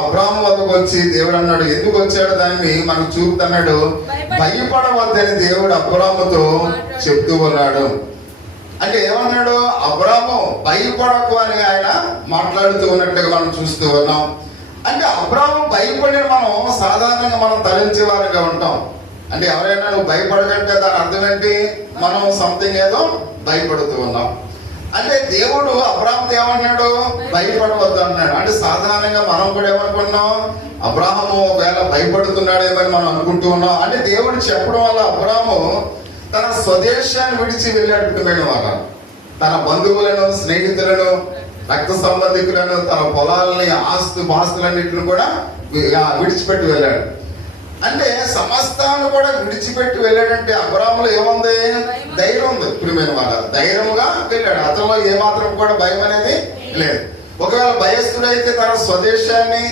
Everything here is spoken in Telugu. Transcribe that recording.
అబ్రాహాము వద్దకు వచ్చి దేవుడు అన్నాడు, ఎందుకు వచ్చాడు దాన్ని మనకు చూపుతున్నాడు. భయపడవద్దని దేవుడు అబ్రాహాముతో చెప్తూ ఉన్నాడు. అంటే ఏమన్నాడు, అబ్రాహాము భయపడకు అని ఆయన మాట్లాడుతూ ఉన్నట్టుగా మనం చూస్తూ ఉన్నాం. అంటే అబ్రాహాము భయపడిన మనం సాధారణంగా మనం తలంచే వారిగా ఉంటాం. అంటే ఎవరైనా నువ్వు భయపడకంటే దాని అర్థం ఏంటి, మనం సంథింగ్ ఏదో భయపడుతూ ఉన్నాం. అంటే దేవుడు అబ్రాహాముతో ఏమన్నాడు, భయపడవద్దు అన్నాడు. అంటే సాధారణంగా మనం కూడా ఏమనుకున్నాం, అబ్రాహాము ఒకవేళ భయపడుతున్నాడేమని మనం అనుకుంటూ ఉన్నాం. అంటే దేవుడు చెప్పడం వల్ల అబ్రాహాము తన స్వదేశాన్ని విడిచి వెళ్ళాడు. వాళ్ళ తన బంధువులను, స్నేహితులను, రక్త సంబంధికులను, తన పొలాలని, ఆస్తులన్నింటిని కూడా విడిచిపెట్టి వెళ్ళాడు. అంటే సమస్తాన్ని కూడా విడిచిపెట్టి వెళ్ళాడంటే అబ్రాహాములో ఏముంది, ధైర్యం ఉంది. ప్రియమైన వాళ్ళ ధైర్యముగా వెళ్ళాడు. అతనిలో ఏమాత్రం కూడా భయం అనేది లేదు. ఒకవేళ భయస్థుడైతే తన స్వదేశాన్ని